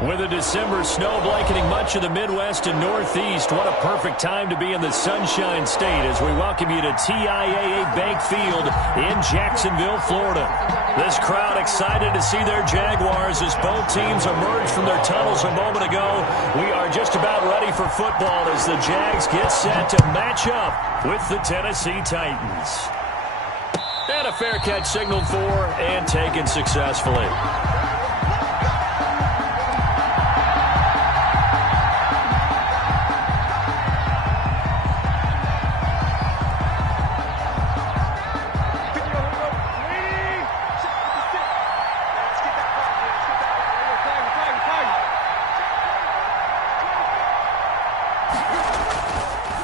With a December snow blanketing much of the Midwest and Northeast, what a perfect time to be in the Sunshine State as we welcome you to TIAA Bank Field in Jacksonville, Florida. This crowd excited to see their Jaguars as both teams emerged from their tunnels a moment ago. We are just about ready for football as the Jags get set to match up with the Tennessee Titans. And a fair catch signaled for and taken successfully.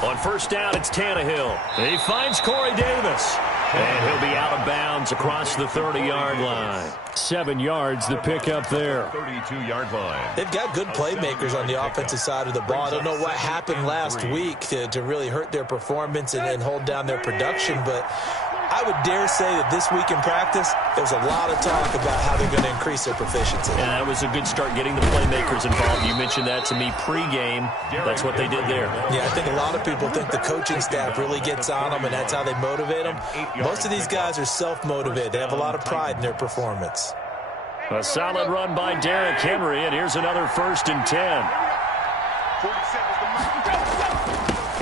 On first down, it's Tannehill. He finds Corey Davis. And he'll be out of bounds across the 30-yard line. 7 yards, the pickup there. 32-yard line. They've got good playmakers on the offensive side of the ball. I don't know what happened last week to really hurt their performance and hold down their production, but I would dare say that this week in practice, there's a lot of talk about how they're going to increase their proficiency. And that was a good start getting the playmakers involved. You mentioned that to me pregame. That's what they did there. Yeah, I think a lot of people think the coaching staff really gets on them, and that's how they motivate them. Most of these guys are self-motivated. They have a lot of pride in their performance. A solid run by Derrick Henry, and here's another 1st and 10.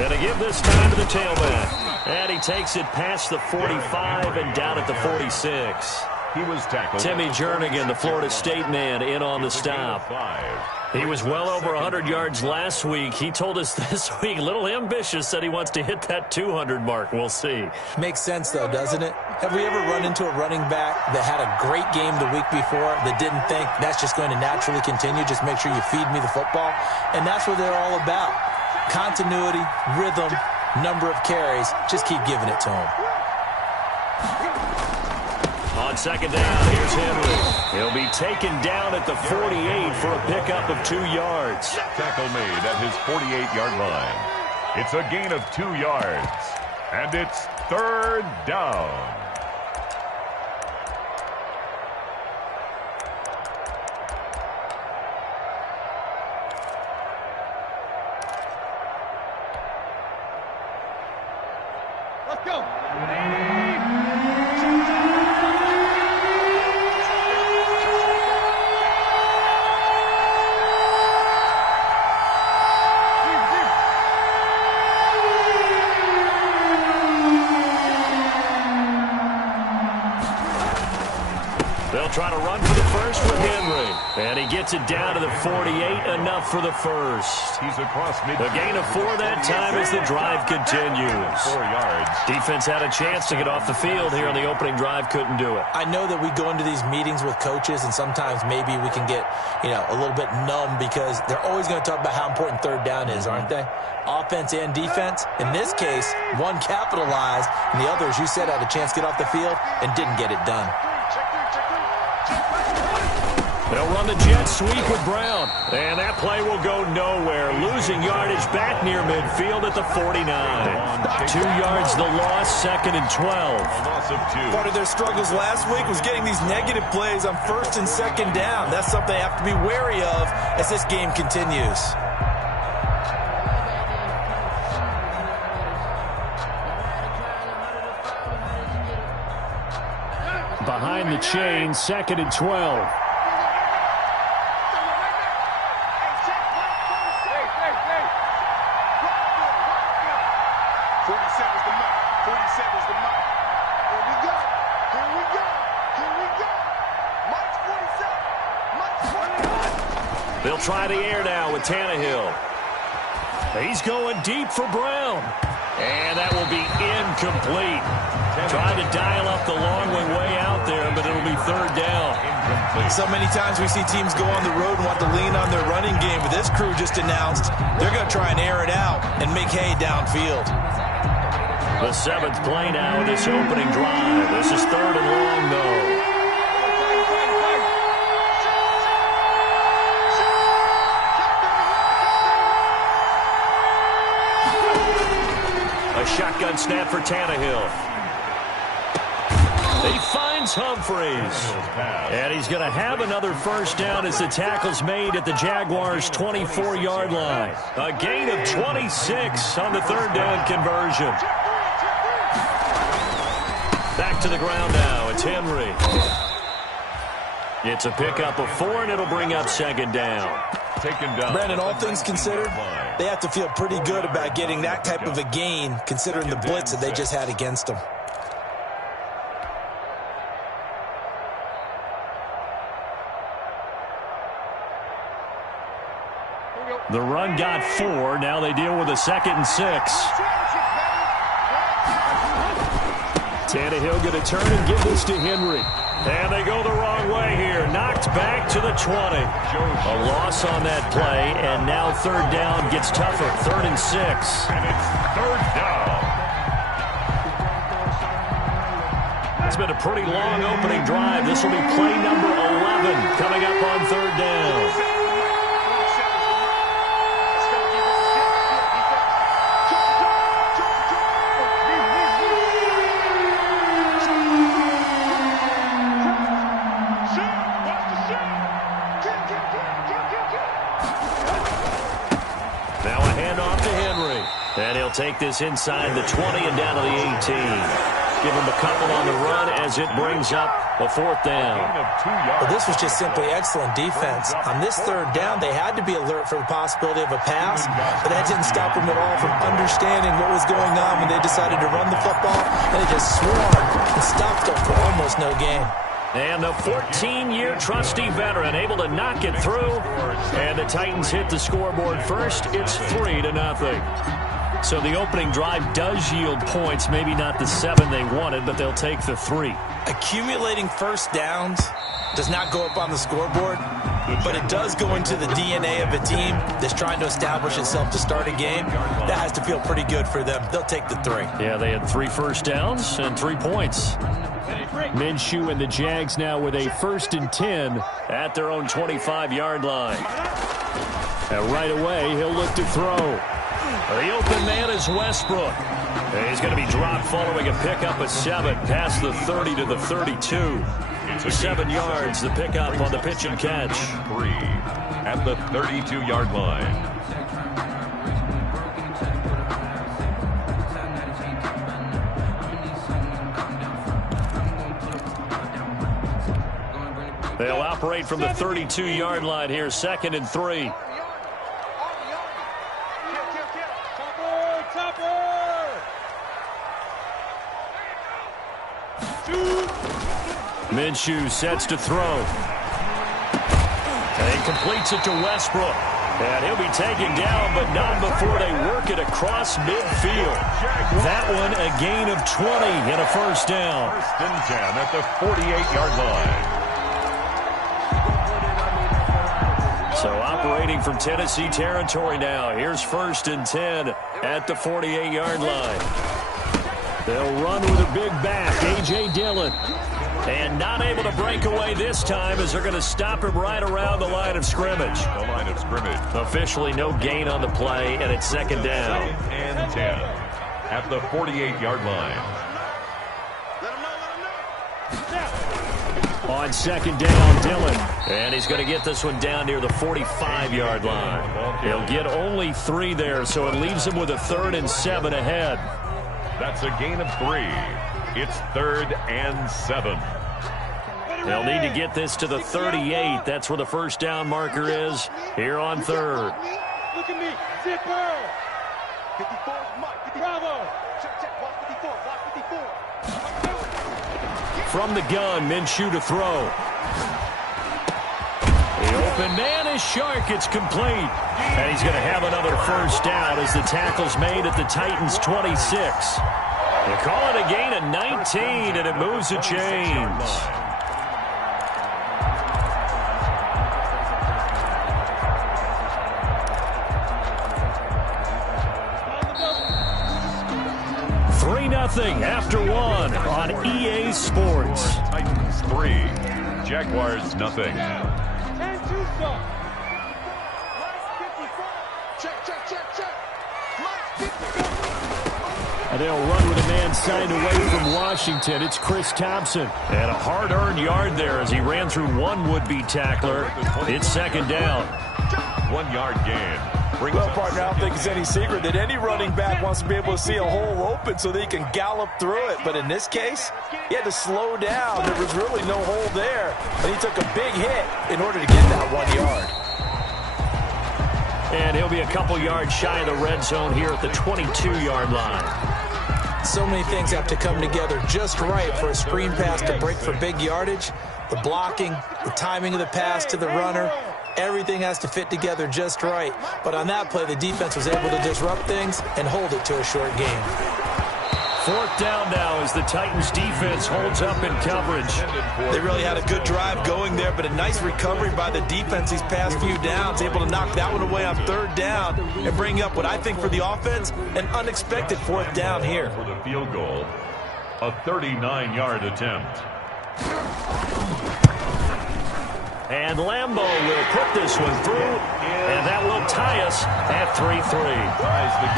And to give this time to the tailback. And he takes it past the 45 and down at the 46. He was tackled. Timmy Jernigan, the Florida State man, in on the stop. He was well over 100 yards last week. He told us this week, a little ambitious, said he wants to hit that 200 mark. We'll see. Makes sense, though, doesn't it? Have we ever run into a running back that had a great game the week before that didn't think that's just going to naturally continue? Just make sure you feed me the football. And that's what they're all about. Continuity, rhythm, number of carries. Just keep giving it to him. On second down, here's Henry. He'll be taken down at the 48 for a pickup of 2 yards. Tackle made at his 48-yard line. It's a gain of 2 yards. And it's 3rd down. Let's go. They'll try to run for the first with Henry. And he gets it down to the 48, enough for the first. He's across mid. A gain of 4 that time as the drive continues. 4 yards. Defense had a chance to get off the field here on the opening drive, couldn't do it. I know that we go into these meetings with coaches, and sometimes maybe we can get, a little bit numb because they're always going to talk about how important 3rd down is, aren't they? Offense and defense. In this case, one capitalized, and the other, as you said, had a chance to get off the field and didn't get it done. They'll run the jet sweep with Brown. And that play will go nowhere. Losing yardage back near midfield at the 49. 2 yards the loss, 2nd and 12. A loss of 2. Part of their struggles last week was getting these negative plays on 1st and 2nd down. That's something they have to be wary of as this game continues. Behind the chain, 2nd and 12. They'll try the air now with Tannehill. He's going deep for Brown. And that will be incomplete. Trying to dial up the long way out there, but it'll be third down. So many times we see teams go on the road and want to lean on their running game, but this crew just announced they're going to try and air it out and make hay downfield. The 7th play now in this opening drive. This is third and long, though. A shotgun snap for Tannehill. He finds Humphreys. And he's going to have another first down as the tackle's made at the Jaguars' 24-yard line. A gain of 26 on the third down conversion. Back to the ground now. It's Henry. It's a pickup of 4, and it'll bring up second down. Brandon, all things considered, they have to feel pretty good about getting that type of a gain, considering the blitz that they just had against them. The run got 4. Now they deal with a 2nd and 6. Tannehill going to turn and give this to Henry. And they go the wrong way here. Knocked back to the 20. A loss on that play, and now third down gets tougher. 3rd and 6. And it's third down. It's been a pretty long opening drive. This will be play number 11 coming up on third down. And he'll take this inside the 20 and down to the 18. Give him a couple on the run as it brings up a 4th down. Well, this was just simply excellent defense. On this third down, they had to be alert for the possibility of a pass, but that didn't stop them at all from understanding what was going on when they decided to run the football, and they just swarmed and stopped them for almost no gain. And the 14-year trusty veteran able to knock it through, and the Titans hit the scoreboard first. It's 3-0. So the opening drive does yield points, maybe not the 7 they wanted, but they'll take the 3. Accumulating first downs does not go up on the scoreboard, but it does go into the DNA of a team that's trying to establish itself to start a game. That has to feel pretty good for them. They'll take the 3. Yeah, they had 3 first downs and 3 points. Minshew and the Jags now with a 1st and 10 at their own 25-yard line. And right away, he'll look to throw. The open man is Westbrook. And he's going to be dropped following a pickup of 7 past the 30 to the 32. 7 yards, the pickup on the pitch and catch. 3 at the 32-yard line. They'll operate from the 32-yard line here, 2nd and 3. Minshew sets to throw. And completes it to Westbrook. And he'll be taken down, but not before they work it across midfield. That one a gain of 20 and a first down. 1st and 10 at the 48-yard line. So operating from Tennessee territory now. Here's 1st and 10 at the 48-yard line. They'll run with a big back, A.J. Dillon. And not able to break away this time as they're going to stop him right around the line of scrimmage. The line of scrimmage. Officially no gain on the play, and it's 2nd down. 2nd and 10 at the 48-yard line. On 2nd down, Dillon. And he's going to get this one down near the 45-yard line. He'll get only 3 there, so it leaves him with a 3rd and 7 ahead. That's a gain of 3. It's 3rd and 7. They'll need to get this to the 38. That's where the first down marker is here on 3rd. Look at me. Zipper. 54. Bravo. Check. Block 54. Block 54. From the gun, Minshew to throw. The open man is Shark. It's complete. And he's going to have another first down as the tackle's made at the Titans' 26. They call it a gain of 19, and it moves the chains. After one on EA Sports. Titans 3, Jaguars nothing. And they'll run with a man signed away from Washington. It's Chris Thompson. And a hard-earned yard there as he ran through one would-be tackler. It's second down. 1 yard gain. Well, partner, I don't think it's any secret that any running back wants to be able to see a hole open so they can gallop through it. But in this case, he had to slow down. There was really no hole there. And he took a big hit in order to get that 1 yard. And he'll be a couple yards shy of the red zone here at the 22-yard line. So many things have to come together just right for a screen pass to break for big yardage. The blocking, the timing of the pass to the runner. Everything has to fit together just right. But on that play, the defense was able to disrupt things and hold it to a short game. Fourth down now as the Titans defense holds up in coverage. They really had a good drive going there, but a nice recovery by the defense these past few downs, able to knock that one away on third down and bring up what I think for the offense, an unexpected fourth down here. For the field goal, a 39-yard attempt. And Lambeau will put this one through, and that will tie us at 3-3.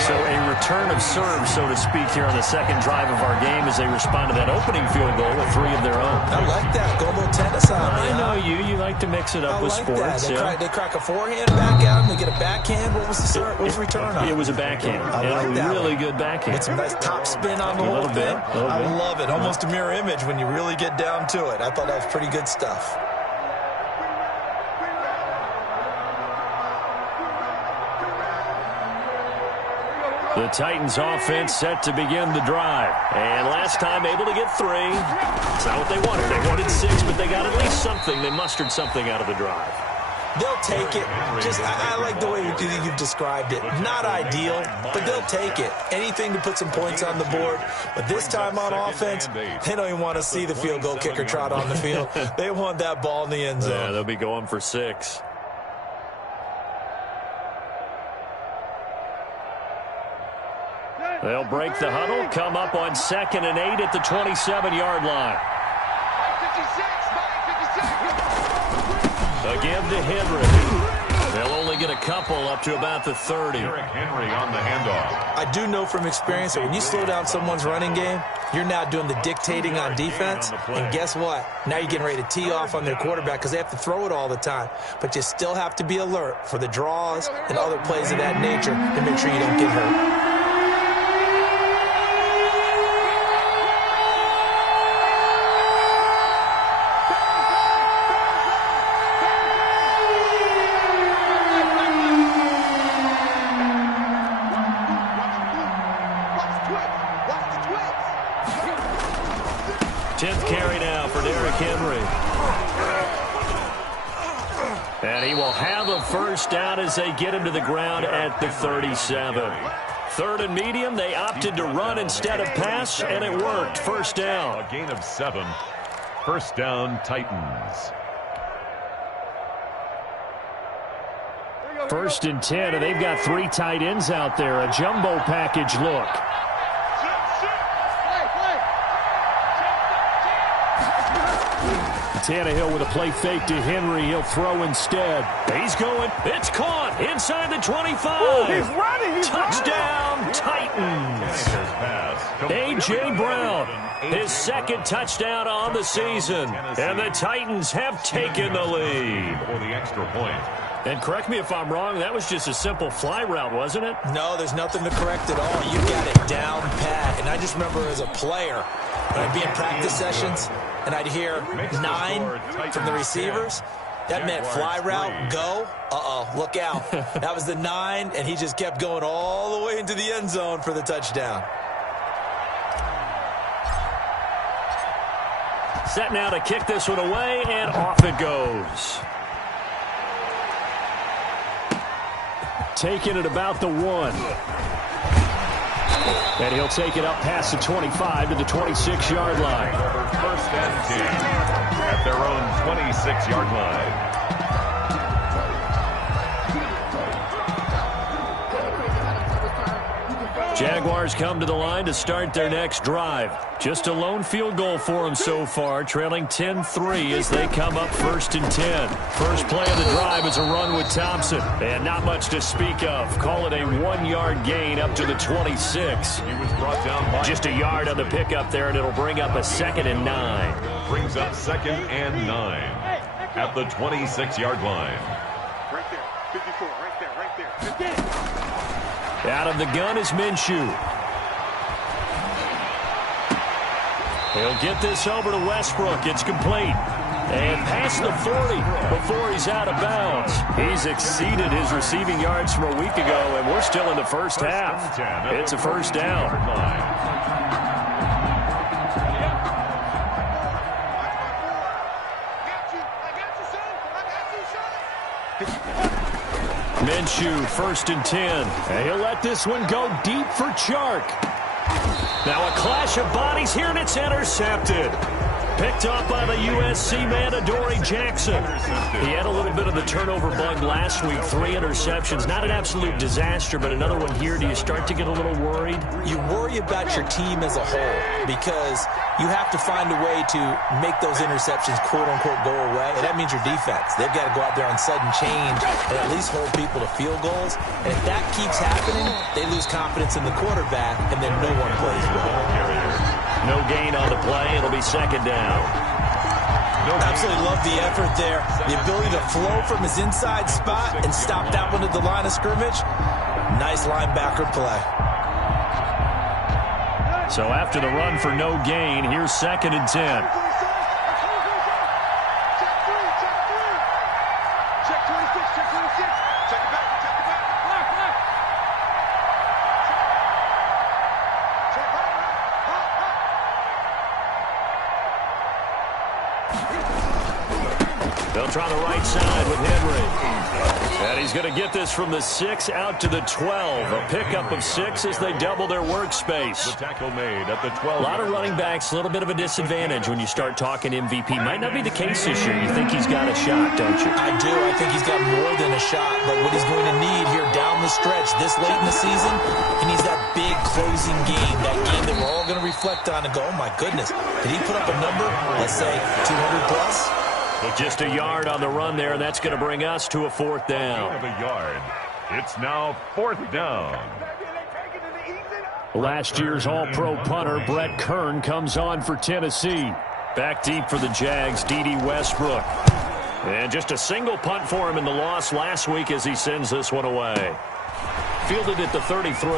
So a return of serve, so to speak, here on the second drive of our game as they respond to that opening field goal with 3 of their own. I like that. Go a little tennis on me. I know you like to mix it up with sports. They crack a forehand back at him. They get a backhand. What was the return on? It was a backhand. I like that. Really good backhand. With some nice top spin on the whole thing. I love it. Almost a mirror image when you really get down to it. I thought that was pretty good stuff. The Titans offense set to begin the drive. And last time able to get 3. It's not what they wanted. They wanted 6, but they got at least something. They mustered something out of the drive. They'll take it. I like the way you've described it. Not ideal, but they'll take it. Anything to put some points on the board. But this time on offense, they don't even want to see the field goal kicker trot on the field. They want that ball in the end zone. Yeah, they'll be going for 6. They'll break the huddle, come up on 2nd and 8 at the 27-yard line. Again to Henry. They'll only get a couple up to about the 30. Derrick Henry on the handoff. I do know from experience that when you slow down someone's running game, you're now doing the dictating on defense. And guess what? Now you're getting ready to tee off on their quarterback because they have to throw it all the time. But you still have to be alert for the draws and other plays of that nature to make sure you don't get hurt. First down as they get him to the ground at the 37. 3rd and medium, they opted to run instead of pass, and it worked. First down. A gain of 7. First down, Titans. 1st and 10, and they've got 3 tight ends out there. A jumbo package look. Tannehill with a play fake to Henry. He'll throw instead. He's going. It's caught inside the 25. Ooh, he's running. Touchdown, Titans. A.J. Brown, his 2nd touchdown on the season. And the Titans have taken the lead. For the extra point. And correct me if I'm wrong, that was just a simple fly route, wasn't it? No, there's nothing to correct at all. You got it down pat. And I just remember as a player, when I'd be in practice sessions, and I'd hear 9 from the receivers. That meant fly route, go. Uh-oh, look out. That was the 9, and he just kept going all the way into the end zone for the touchdown. Set now to kick this one away, and off it goes. Taking it about the 1. And he'll take it up past the 25 to the 26-yard line. First and 10 at their own 26-yard line. Jaguars come to the line to start their next drive. Just a lone field goal for them so far, trailing 10-3 as they come up 1st and 10. First play of the drive is a run with Thompson, and not much to speak of. Call it a 1-yard gain up to the 26. He was brought down by just a yard on the pickup there, and it'll bring up a 2nd and 9. Brings up 2nd and 9 at the 26-yard line. Right there, 54, right there. Out of the gun is Minshew. He'll get this over to Westbrook. It's complete. And past the 40 before he's out of bounds. He's exceeded his receiving yards from a week ago, and we're still in the first half. It's a first down. Minshew, 1st and 10. And he'll let this one go deep for Chark. Now a clash of bodies here, and it's intercepted. Picked up by the USC man, Adoree Jackson. He had a little bit of the turnover bug last week. 3 interceptions. Not an absolute disaster, but another one here. Do you start to get a little worried? You worry about your team as a whole because you have to find a way to make those interceptions, quote-unquote, go away. And that means your defense. They've got to go out there on sudden change and at least hold people to field goals. And if that keeps happening, they lose confidence in the quarterback, and then no one plays well. No gain on the play. It'll be 2nd down. Absolutely love the effort there. The ability to flow from his inside spot and stop that one at the line of scrimmage. Nice linebacker play. So after the run for no gain, here's 2nd and 10. They'll try the right side with Henry. And he's going to get this from the 6 out to the 12. A pickup of 6 as they double their workspace. The tackle made at the 12. A lot of running backs, a little bit of a disadvantage when you start talking MVP. Might not be the case this year. You think he's got a shot, don't you? I do. I think he's got more than a shot. But what he's going to need here down the stretch this late in the season, he needs that big closing game, that game that we're all going to reflect on and go, oh, my goodness, did he put up a number, let's say, 200 plus? Just a yard on the run there, and that's going to bring us to a 4th down. Of a yard. It's now 4th down. Last year's All-Pro punter Brett Kern comes on for Tennessee. Back deep for the Jags, D.D. Westbrook. And just a single punt for him in the loss last week as he sends this one away. Fielded at the 33.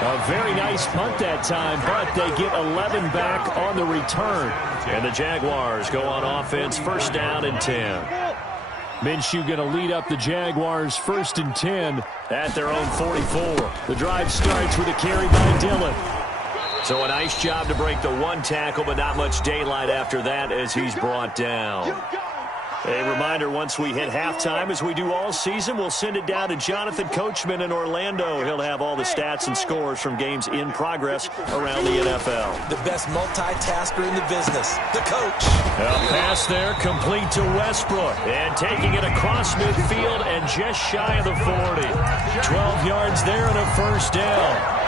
A very nice punt that time, but they get 11 back on the return. And the Jaguars go on offense, 1st down and 10. Minshew going to lead up the Jaguars 1st and 10 at their own 44. The drive starts with a carry by Dillon. So a nice job to break the 1 tackle, but not much daylight after that as he's brought down. A reminder, once we hit halftime, as we do all season, we'll send it down to Jonathan Coachman in Orlando. He'll have all the stats and scores from games in progress around the NFL. The best multitasker in the business, the coach. A pass there, complete to Westbrook. And taking it across midfield and just shy of the 40. 12 yards there and a 1st down.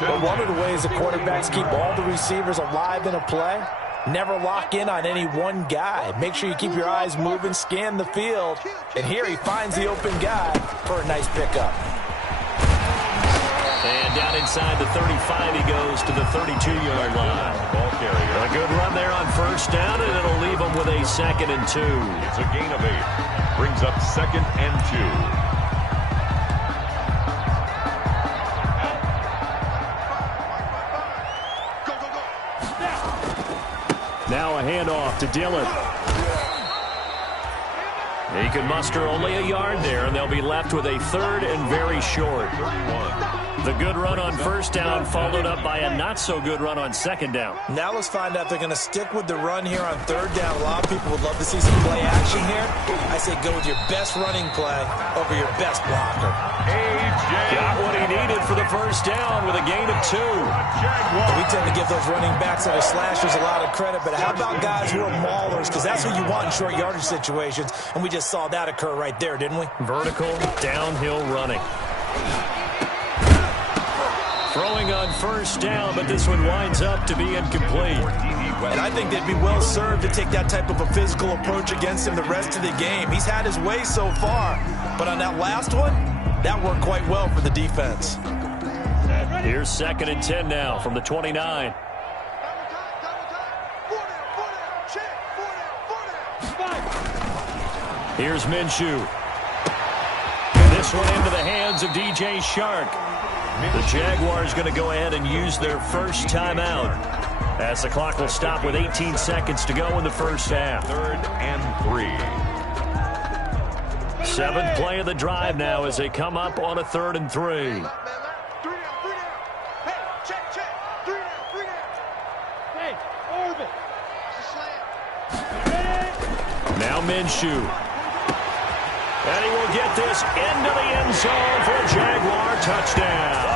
But one of the ways the quarterbacks keep all the receivers alive in a play, never lock in on any one guy. Make sure you keep your eyes moving, scan the field. And here he finds the open guy for a nice pickup. And down inside the 35 he goes to the 32-yard line. Ball carrier. A good run there on 1st down, and it'll leave him with a 2nd and 2. It's a gain of 8. Brings up 2nd and 2. Now a handoff to Dillon. He can muster only a yard there, and they'll be left with a third and very short. The good run on first down followed up by a not-so-good run on second down. Now let's find out if they're going to stick with the run here on third down. A lot of people would love to see some play action here. I say go with your best running play over your best blocker. Got what he needed for the first down with a gain of 2. We tend to give those running backs that are slashers a lot of credit, but how about guys who are maulers? Because that's what you want in short yardage situations, and we just saw that occur right there, didn't we? Vertical, downhill running. Throwing on first down, but this one winds up to be incomplete. And I think they'd be well served to take that type of a physical approach against him the rest of the game. He's had his way so far, but on that last one, that worked quite well for the defense. Here's 2nd and 10 now from the 29. Here's Minshew. This one into the hands of DJ Shark. The Jaguars going to go ahead and use their first timeout as the clock will stop with 18 seconds to go in the first half. 3rd and 3. 7th play of the drive now as they come up on a 3rd and 3. Now Minshew. And he will get this into the end zone for a Jaguar touchdown.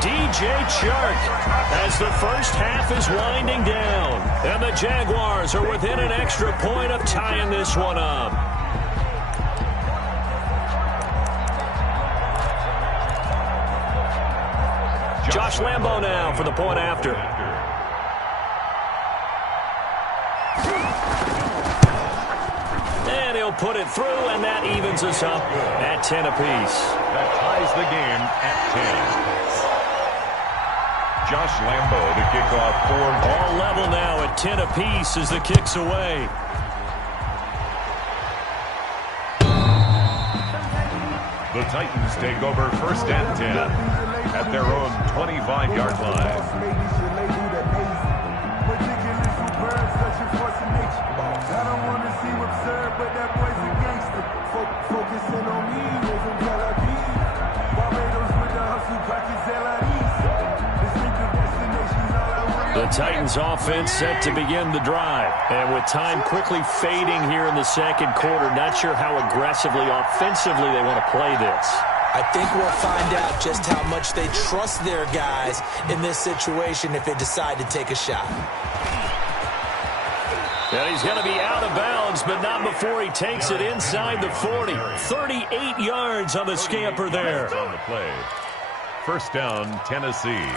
DJ Chark as the first half is winding down. And the Jaguars are within an extra point of tying this one up. Josh Lambo now for the point after. And he'll put it through, and that evens us up at 10 apiece. That ties the game at 10. Josh Lambo to kick off 4. All level now at 10 apiece as the kick's away. The Titans take over 1st and 10 at their own 25-yard line. The Titans offense set to begin the drive. And with time quickly fading here in the second quarter, not sure how aggressively, offensively they want to play this. I think we'll find out just how much they trust their guys in this situation if they decide to take a shot. And he's going to be out of bounds, but not before he takes it inside the 40. 38 yards on the scamper there. On the play. First down, Tennessee.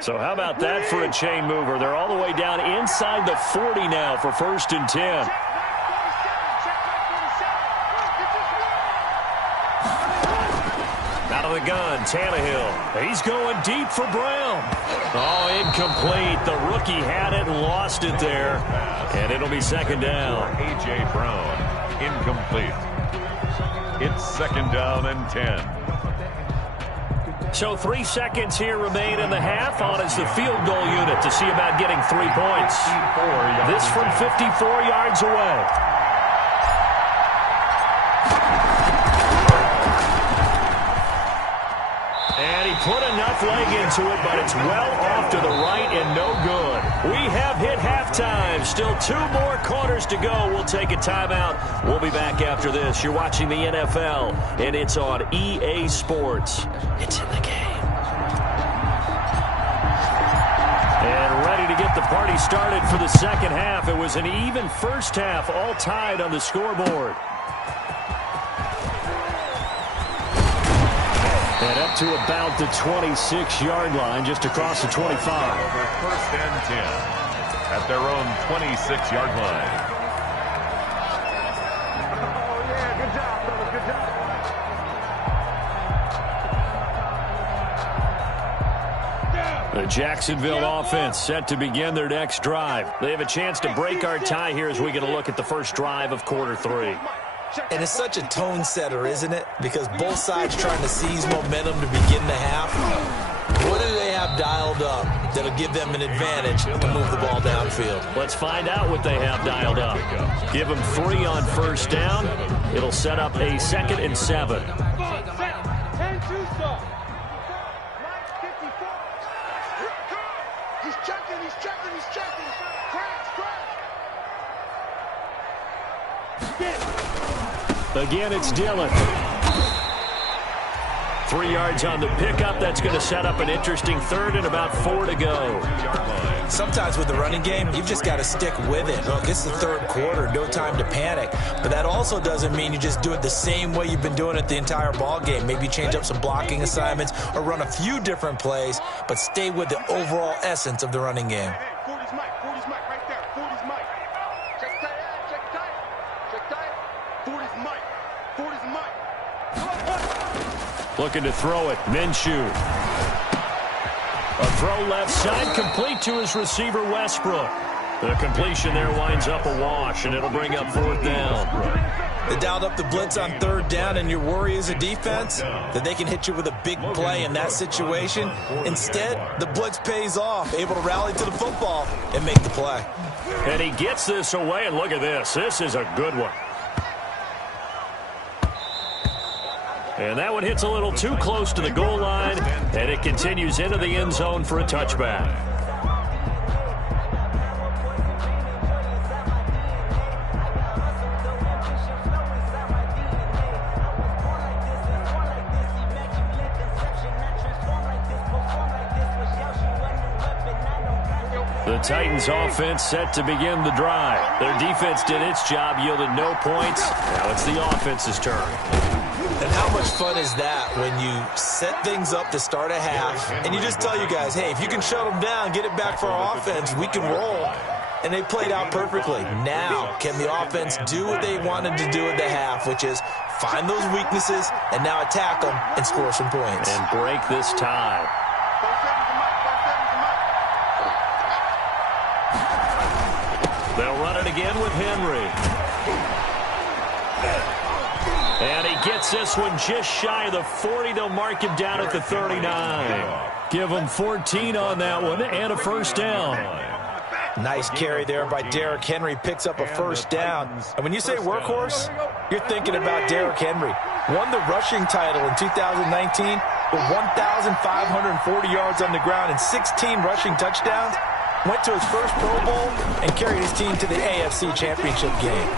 So how about that for a chain mover? They're all the way down inside the 40 now for 1st and 10. Out of the gun, Tannehill. He's going deep for Brown. Oh, incomplete. The rookie had it and lost it there. And it'll be 2nd down. A.J. Brown, incomplete. It's 2nd down and 10. So 3 seconds here remain in the half on as the field goal unit to see about getting 3 points. This from 54 yards away. And he put enough leg into it, but it's well off to the right and no good. We have hit halftime. Still 2 more quarters to go. We'll take a timeout. We'll be back after this. You're watching the NFL, and it's on EA Sports. It's in the game. And ready to get the party started for the second half. It was an even first half, all tied on the scoreboard. And up to about the 26-yard line, just across the 25. Over 1st and 10 at their own 26-yard line. Oh, yeah, good job, fellas, good job. The Jacksonville offense set to begin their next drive. They have a chance to break our tie here as we get a look at the first drive of quarter 3. And it's such a tone setter, isn't it? Because both sides trying to seize momentum to begin the half. What do they have dialed up that'll give them an advantage to move the ball downfield? Let's find out what they have dialed up. Give them 3 on first down. It'll set up a 2nd and 7. Again, it's Dillon. 3 yards on the pickup. That's going to set up an interesting 3rd and about 4 to go. Sometimes with the running game, you've just got to stick with it. Look, it's the 3rd quarter, no time to panic. But that also doesn't mean you just do it the same way you've been doing it the entire ball game. Maybe change up some blocking assignments or run a few different plays, but stay with the overall essence of the running game. Looking to throw it. Minshew. A throw left side, complete to his receiver, Westbrook. The completion there winds up a wash, and it'll bring up 4th down. They dialed up the blitz on 3rd down, and your worry as a defense that they can hit you with a big play in that situation. Instead, the blitz pays off, able to rally to the football and make the play. And he gets this away, and look at this. This is a good one. And that one hits a little too close to the goal line, and it continues into the end zone for a touchback. The Titans offense set to begin the drive. Their defense did its job, yielded no points. Now it's the offense's turn. And how much fun is that when you set things up to start a half and you just tell you guys, hey, if you can shut them down, get it back for our offense, we can roll. And they played out perfectly. Now, can the offense do what they wanted to do at the half, which is find those weaknesses and now attack them and score some points. And break this tie. They'll run it again with Henry. And he gets this one just shy of the 40. They'll mark him down at the 39. Give him 14 on that one and a 1st down. Nice carry there by Derrick Henry. Picks up a 1st down. And when you say workhorse, you're thinking about Derrick Henry. Won the rushing title in 2019 with 1,540 yards on the ground and 16 rushing touchdowns. Went to his first Pro Bowl and carried his team to the AFC Championship game.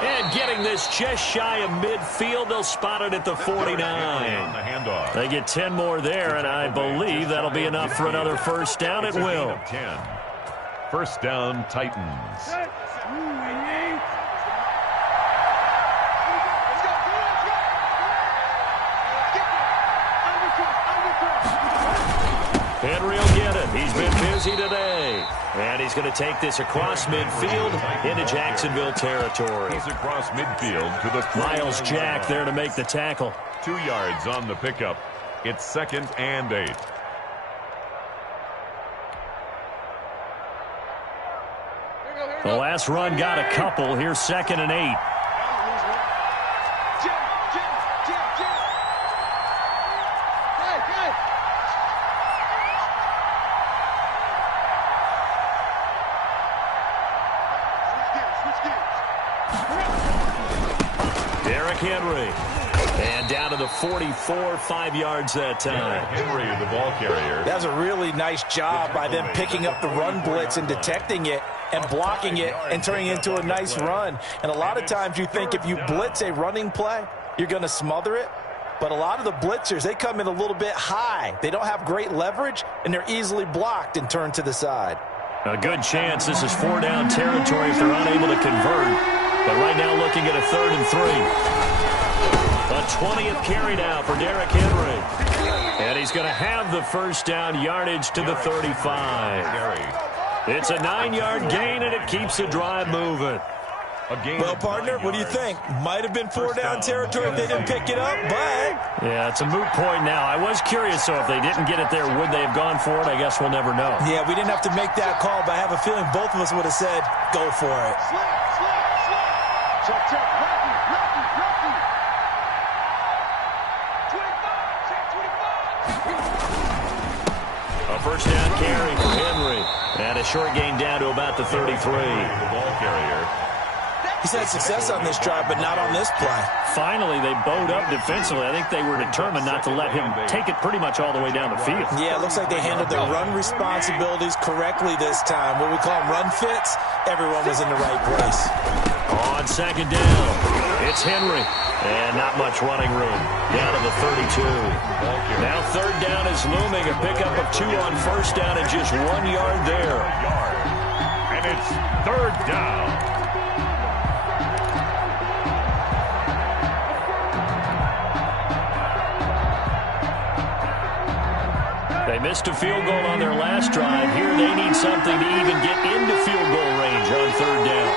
And getting this just shy of midfield, they'll spot it at the 49. They get 10 more there, and I believe that'll be enough for another 1st down. It will. 10. 1st down, Titans. Henry will get it. He's been busy today. And he's going to take this across midfield into Jacksonville territory. He's across midfield to the Miles Jack there to make the tackle. 2 yards on the pickup. It's 2nd and 8. The last run got a couple. Here's 2nd and 8. Derrick Henry. And down to the 44, 5 yards that time. Henry, the ball carrier. That was a really nice job by them picking up the run blitz and detecting it and blocking it and turning it into a nice run. And a lot of times you think if you blitz a running play, you're going to smother it. But a lot of the blitzers, they come in a little bit high. They don't have great leverage, and they're easily blocked and turned to the side. A good chance this is 4 down territory if they're unable to convert. But right now looking at a 3rd and 3. A 20th carry now for Derrick Henry. And he's going to have the 1st down, yardage to the 35. It's a 9-yard gain, and it keeps the drive moving. Well, partner, what do you think? Might have been 4 down territory if they didn't pick it up, but... Yeah, it's a moot point now. I was curious, so if they didn't get it there, would they have gone for it? I guess we'll never know. Yeah, we didn't have to make that call, but I have a feeling both of us would have said, go for it. Check, check. Rocky. 25. A first down carry for Henry. And a short gain down to about the 33. The ball carrier. He's had success on this drive, but not on this play. Finally, they bowed up defensively. I think they were determined not to let him take it pretty much all the way down the field. Yeah, it looks like they handled their run responsibilities correctly this time. What we call them run fits, everyone was in the right place. On second down, it's Henry. And not much running room. Down to the 32. Now third down is looming. A pickup of 2 on first down and just 1 yard there. And it's third down. They missed a field goal on their last drive. Here they need something to even get into field goal range on third down.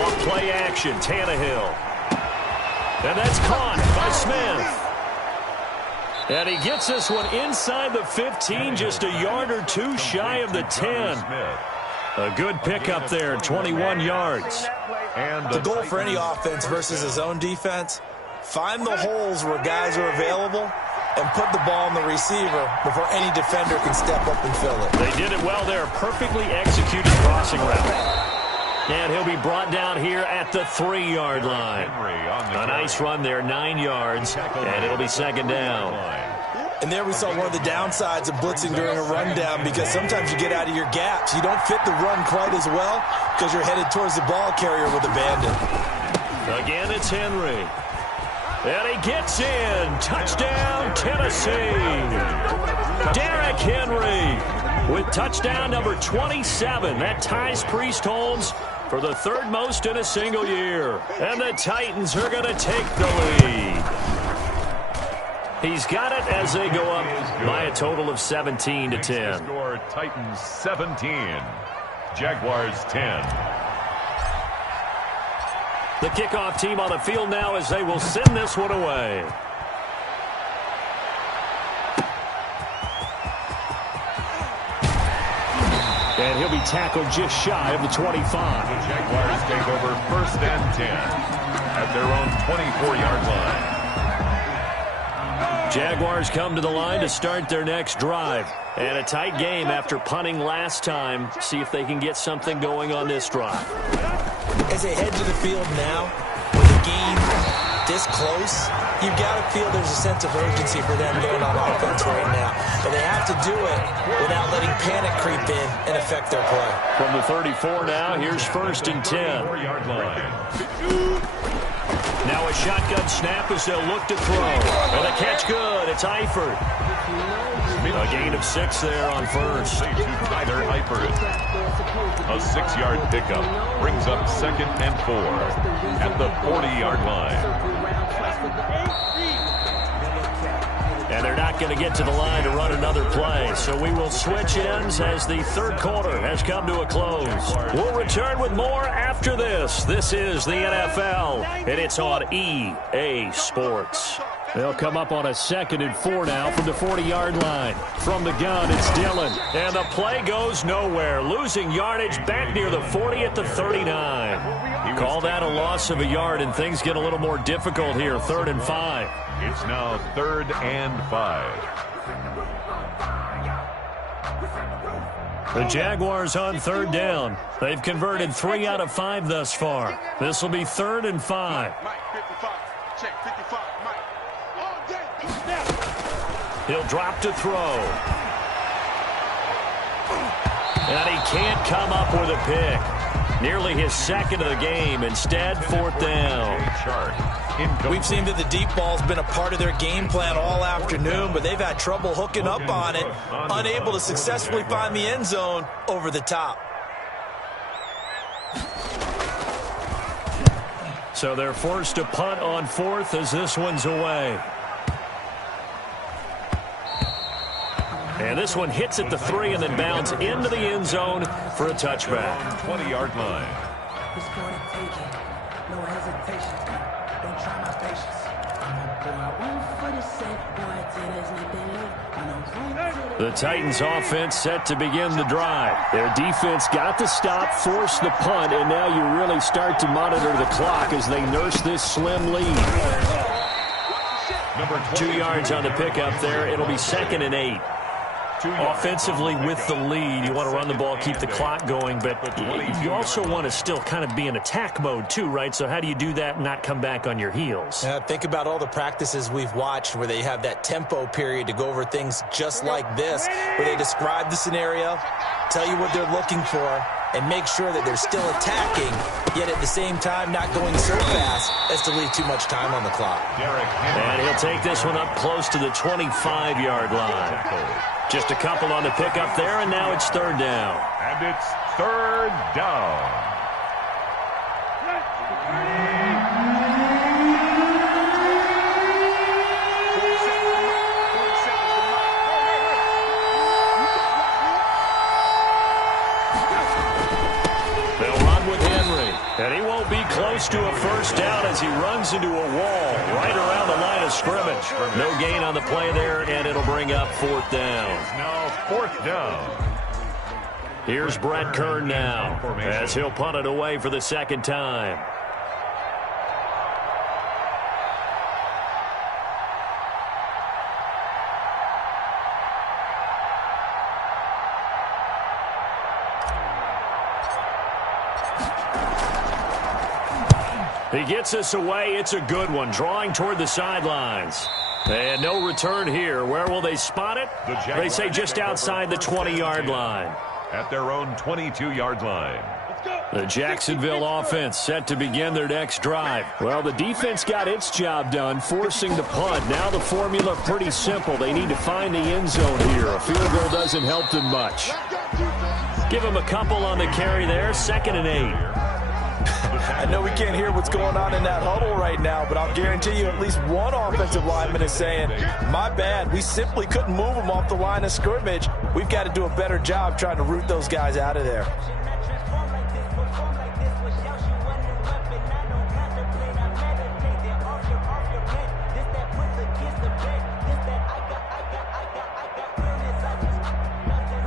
On play action, Tannehill. And that's caught by Smith. And he gets this one inside the 15, just a yard or 2 shy of the 10. A good pickup there, 21 yards. And the goal for any offense versus a zone defense, find the holes where guys are available and put the ball on the receiver before any defender can step up and fill it. They did it well there. Perfectly executed crossing route. And he'll be brought down here at the 3-yard line. A nice run there, 9 yards, and it'll be second down. And there we saw one of the downsides of blitzing during a rundown, because sometimes you get out of your gaps. You don't fit the run quite as well because you're headed towards the ball carrier with a bandit. Again, it's Henry. And he gets in. Touchdown, Tennessee. Derrick Henry with touchdown number 27. That ties Priest Holmes for the 3rd most in a single year. And the Titans are going to take the lead. He's got it as they go up by a total of 17-10. Score Titans 17, Jaguars 10. The kickoff team on the field now as they will send this one away. And he'll be tackled just shy of the 25. The Jaguars take over 1st and 10 at their own 24-yard line. Jaguars come to the line to start their next drive. And a tight game after punting last time. See if they can get something going on this drive. As they head to the field now, with the game this close, you've got to feel there's a sense of urgency for them going on offense right now. But they have to do it without letting panic creep in and affect their play. From the 34 now, here's 1st and 10. 4-yard line. Now a shotgun snap as they'll look to throw. And the catch good. It's Eifert. A gain of 6 there on first. Tyler Eifert. A 6-yard pickup brings up 2nd and 4 at the 40-yard line. And they're not going to get to the line to run another play. So we will switch ends as the 3rd quarter has come to a close. We'll return with more after this. This is the NFL, and it's on EA Sports. They'll come up on a 2nd and 4 now from the 40-yard line. From the gun, it's Dillon. And the play goes nowhere. Losing yardage back near the 40 at the 39. Call that a loss of a yard, and things get a little more difficult here. 3rd and 5. It's now 3rd and 5. The Jaguars on 3rd down. They've converted 3 out of 5 thus far. This will be 3rd and 5. Mike, 55. Check, 55. Mike. All day. Snap. He'll drop to throw. And he can't come up with a pick. Nearly his 2nd of the game. Instead, 4th down. We've seen that the deep ball's been a part of their game plan all afternoon, but they've had trouble hooking up on it, unable to successfully find the end zone over the top. So they're forced to punt on 4th as this one's away. And this one hits at the 3 and then bounds into the end zone for a touchback. 20-yard line. The Titans offense set to begin the drive. Their defense got the stop, forced the punt, and now you really start to monitor the clock as they nurse this slim lead. 2 yards on the pickup there. It'll be 2nd and 8. Offensively with the lead, you want to run the ball, keep the clock going, but you also want to still kind of be in attack mode too, right? So how do you do that and not come back on your heels? Think about all the practices we've watched where they have that tempo period to go over things just like this, where they describe the scenario, tell you what they're looking for, and make sure that they're still attacking, yet at the same time not going so fast as to leave too much time on the clock. And he'll take this one up close to the 25-yard line. Just a couple on the pickup there, and now it's 3rd down. And it's 3rd down. And he won't be close to a first down as he runs into a wall right around the line of scrimmage. No gain on the play there, and it'll bring up 4th down. Now 4th down. Here's Brett Kern now as he'll punt it away for the 2nd time. He gets us away. It's a good one. Drawing toward the sidelines. And no return here. Where will they spot it? They say just outside the 20-yard line. At their own 22-yard line. The Jacksonville offense set to begin their next drive. Well, the defense got its job done, forcing the punt. Now the formula pretty simple. They need to find the end zone here. A field goal doesn't help them much. Give them a couple on the carry there. 2nd and 8. I know we can't hear what's going on in that huddle right now, but I'll guarantee you at least one offensive lineman is saying, my bad, we simply couldn't move them off the line of scrimmage. We've got to do a better job trying to root those guys out of there.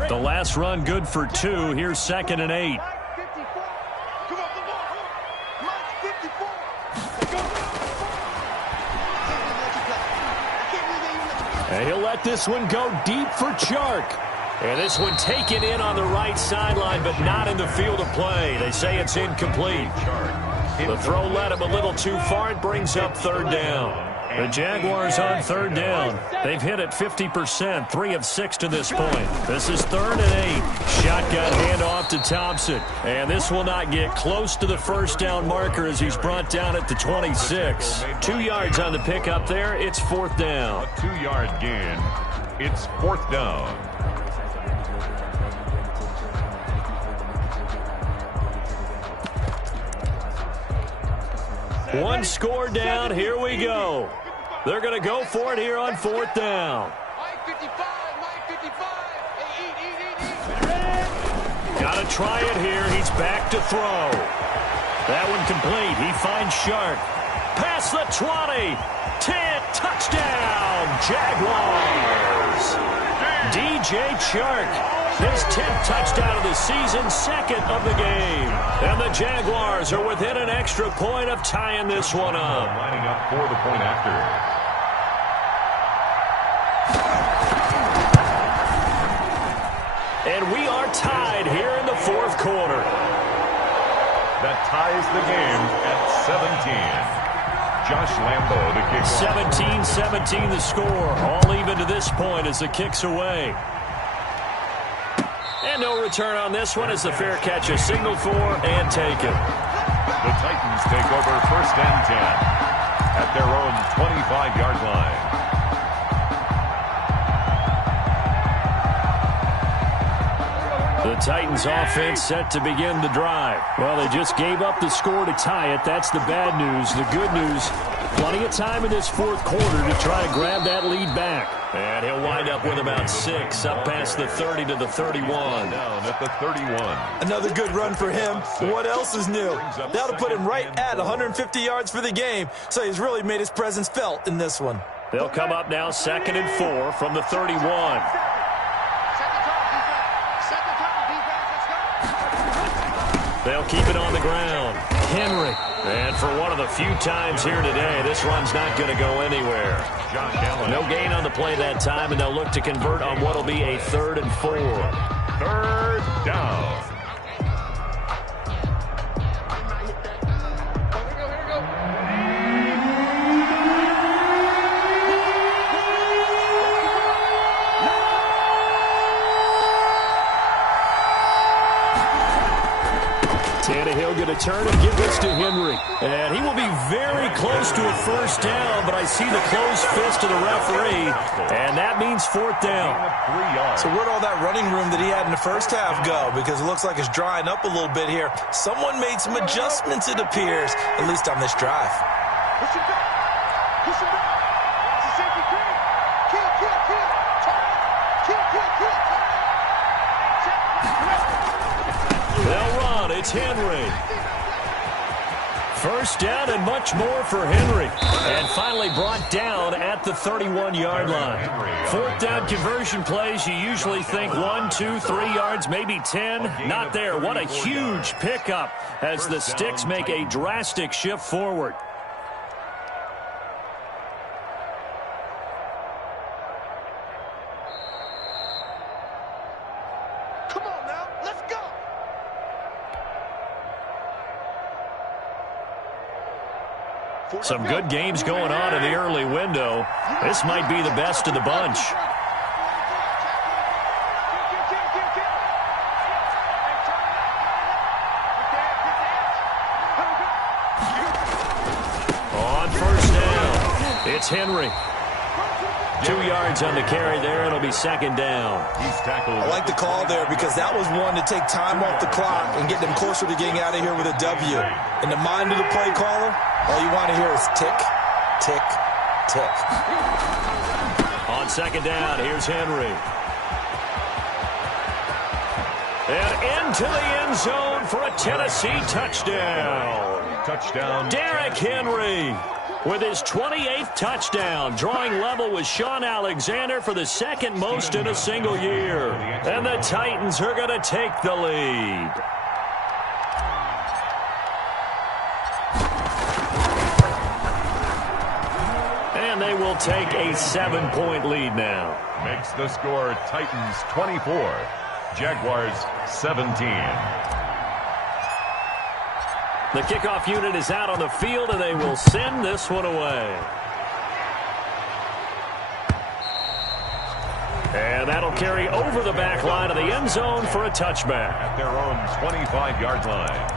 The last run good for 2. Here's 2nd and 8. And he'll let this one go deep for Chark. And this one taken in on the right sideline, but not in the field of play. They say it's incomplete. The throw led him a little too far. It brings up 3rd down. The Jaguars on 3rd down. They've hit it 50%, 3 of 6 to this point. This is 3rd and 8. Shotgun handoff to Thompson. And this will not get close to the first down marker as he's brought down at the 26. 2 yards on the pickup there. It's 4th down. A 2-yard gain. It's 4th down. One score down. Here we go. They're going to go for it here on 4th down. Got to try it here. He's back to throw. That one complete. He finds Shark. Past the 20. 10. Touchdown. Jaguars. DJ Chark. His 10th touchdown of the season, 2nd of the game. And the Jaguars are within an extra point of tying this one up. Lining up for the point after. And we are tied here in the 4th quarter. That ties the game at 17. Josh Lambo, the kick. 17-17 the score. All even to this point as the kick's away. And no return on this one as the fair catch is signaled for and taken. The Titans take over 1st and 10 at their own 25-yard line. The Titans offense set to begin the drive. Well, they just gave up the score to tie it. That's the bad news. The good news, Plenty of time in this fourth quarter to try to grab that lead back. And he'll wind up with about 6, up past the 30 to the 31. Down at the 31. Another good run for him. What else is new? That'll put him right at 150 yards for the game, so he's really made his presence felt in this one. They'll come up now 2nd and 4 from the 31. They'll keep it on the ground. Henry. And for one of the few times here today, this run's not going to go anywhere. Josh Allen. No gain on the play that time, and they'll look to convert on what will be a 3rd and 4. 3rd down. Tannehill going to turn and give this to Henry. And he will be very close to a 1st down, but I see the closed fist of the referee, and that means 4th down. So where'd all that running room that he had in the first half go? Because it looks like it's drying up a little bit here. Someone made some adjustments, it appears, at least on this drive. Push him back. Push him back. It's a safety green. Kill. Turn. Kill. They'll run. It's Henry. 1st down and much more for Henry. And finally brought down at the 31-yard line. 4th down conversion plays, you usually think 1, 2, 3 yards, maybe 10. Not there. What a huge pickup as the Sticks make a drastic shift forward. Come on now. Let's go. Some good games going on in the early window. This might be the best of the bunch. On 1st down, it's Henry. 2 yards on the carry there. It'll be 2nd down. He's tackled. I like the call there because that was one to take time off the clock and get them closer to getting out of here with a W. In the mind of the play caller, all you want to hear is tick, tick, tick. On 2nd down, here's Henry. And into the end zone for a Tennessee touchdown. Touchdown. Derrick Henry with his 28th touchdown, drawing level with Sean Alexander for the 2nd most in a single year. And the Titans are going to take the lead. And they will take a 7-point lead now. Makes the score Titans 24, Jaguars 17. The kickoff unit is out on the field, and they will send this one away. And that'll carry over the back line of the end zone for a touchback. At their own 25-yard line.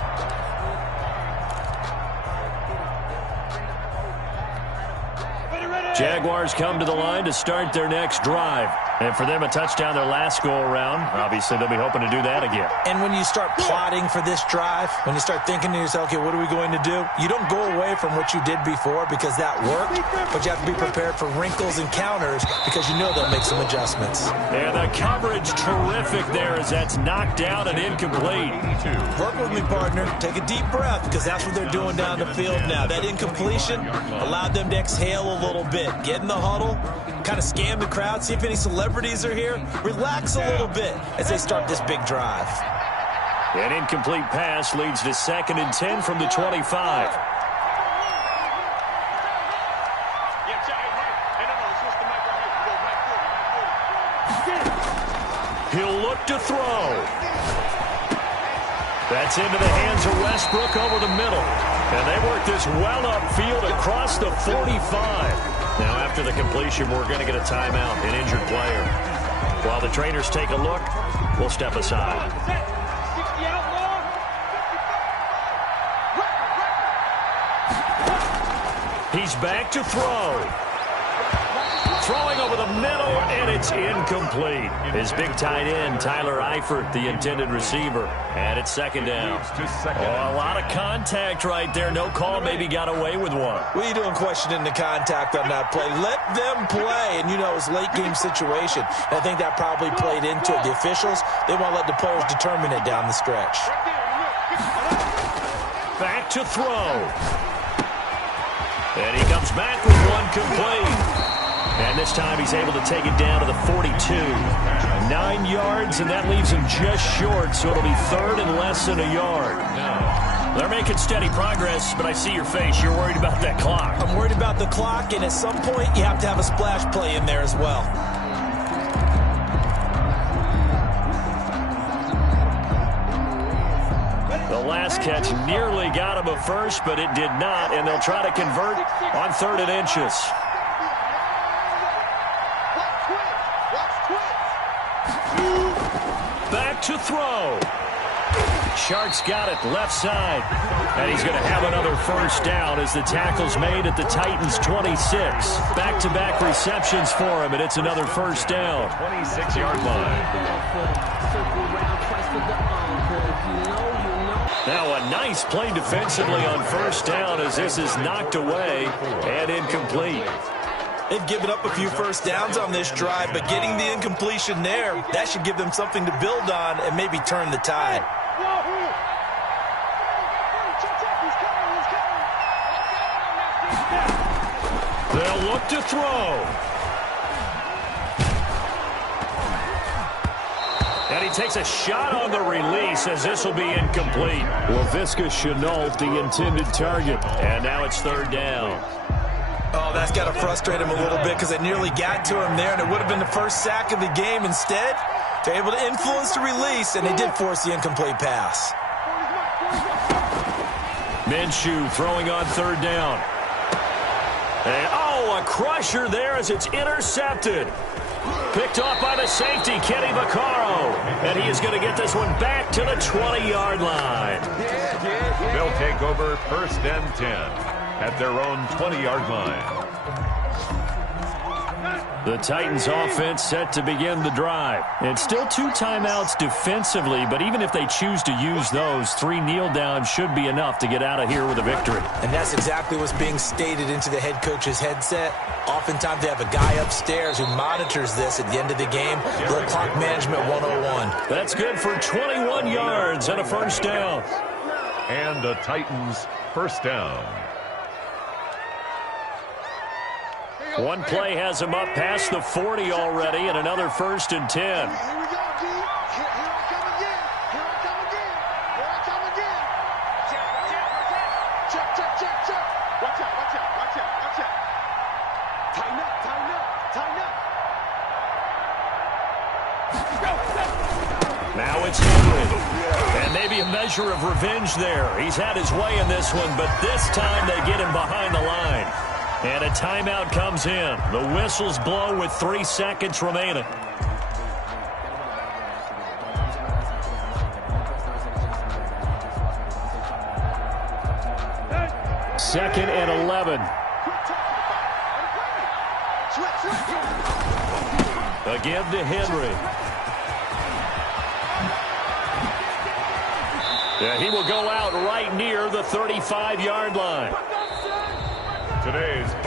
Jaguars come to the line to start their next drive. And for them, a touchdown their last go-around. Obviously, they'll be hoping to do that again. And when you start plotting for this drive, when you start thinking to yourself, okay, what are we going to do? You don't go away from what you did before because that worked, but you have to be prepared for wrinkles and counters because you know they'll make some adjustments. And the coverage terrific there as that's knocked down and incomplete. Work with me, partner. Take a deep breath because that's what they're doing down the field now. That incompletion allowed them to exhale a little bit. Get in the huddle, kind of scan the crowd, see if any celebrities are here. Relax a little bit as they start this big drive. An incomplete pass leads to 2nd and 10 from the 25. He'll look to throw. That's into the hands of Westbrook over the middle. And they work this well upfield across the 45. Now, after the completion, we're going to get a timeout, an injured player. While the trainers take a look, we'll step aside. He's back to throw. Throwing over the middle, and it's incomplete. His big tight end, Tyler Eifert, the intended receiver. And it's second down. A lot of contact right there. No call, maybe got away with one. What are you doing questioning the contact on that play? Let them play. And, you know, it's a late-game situation. And I think that probably played into it. The officials, they won't let the players determine it down the stretch. Back to throw. And he comes back with one complete. And this time he's able to take it down to the 42. 9 yards, and that leaves him just short, so it'll be third and less than a yard. They're making steady progress, but I see your face. You're worried about that clock. I'm worried about the clock, and at some point you have to have a splash play in there as well. The last catch nearly got him a first, but it did not, and they'll try to convert on 3rd and inches. Back to throw. Sharks got it left side. And he's going to have another first down as the tackle's made at the Titans' 26. Back-to-back receptions for him, and it's another first down. 26-yard line. Now a nice play defensively on first down as this is knocked away and incomplete. They've given up a few first downs on this drive, but getting the incompletion there, that should give them something to build on and maybe turn the tide. They'll look to throw. And he takes a shot on the release as this will be incomplete. Laviska Shenault, the intended target. And now it's 3rd down. Oh, that's got to frustrate him a little bit because they nearly got to him there, and it would have been the first sack of the game. Instead, they're able to influence the release, and they did force the incomplete pass. Minshew throwing on 3rd down. And, oh, a crusher there as it's intercepted. Picked off by the safety, Kenny Vaccaro. And he is going to get this one back to the 20-yard line. They'll take over 1st and 10. At their own 20-yard line. The Titans offense set to begin the drive. And still 2 timeouts defensively, but even if they choose to use those, 3 kneel downs should be enough to get out of here with a victory. And that's exactly what's being stated into the head coach's headset. Oftentimes they have a guy upstairs who monitors this at the end of the game. Little clock management 101. That's good for 21 yards and a first down. And the Titans' first down. One play has him up past the 40 already, and another 1st and 10. Here we go, D. Here I come again. Here I come again. Here I come again. Check. Watch out. Tighten up. Now it's Henry. And maybe a measure of revenge there. He's had his way in this one, but this time they get him behind the line. And a timeout comes in. The whistles blow with 3 seconds remaining. Second and 11. A give to Henry. Yeah, he will go out right near the 35-yard line.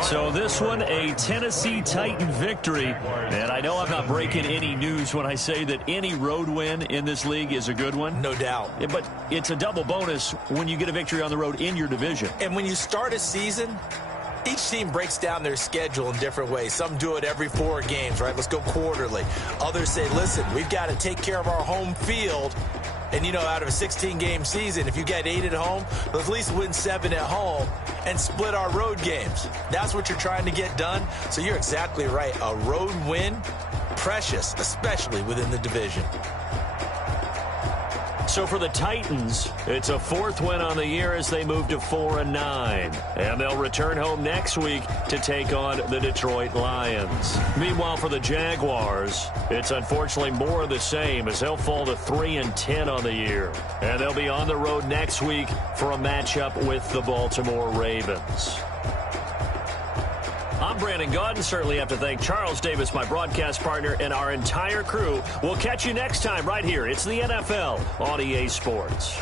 So this one, a Tennessee Titan victory. And I know I'm not breaking any news when I say that any road win in this league is a good one. No doubt. Yeah, but it's a double bonus when you get a victory on the road in your division. And when you start a season, each team breaks down their schedule in different ways. Some do it every 4 games, right? Let's go quarterly. Others say, listen, we've got to take care of our home field. And, you know, out of a 16-game season, if you get 8 at home, let's at least win 7 at home and split our road games. That's what you're trying to get done. So you're exactly right. A road win, precious, especially within the division. So for the Titans, it's a 4th win on the year as they move to 4-9. And they'll return home next week to take on the Detroit Lions. Meanwhile, for the Jaguars, it's unfortunately more of the same as they'll fall to 3-10 on the year. And they'll be on the road next week for a matchup with the Baltimore Ravens. I'm Brandon Gaudin. Certainly have to thank Charles Davis, my broadcast partner, and our entire crew. We'll catch you next time right here. It's the NFL on EA Sports.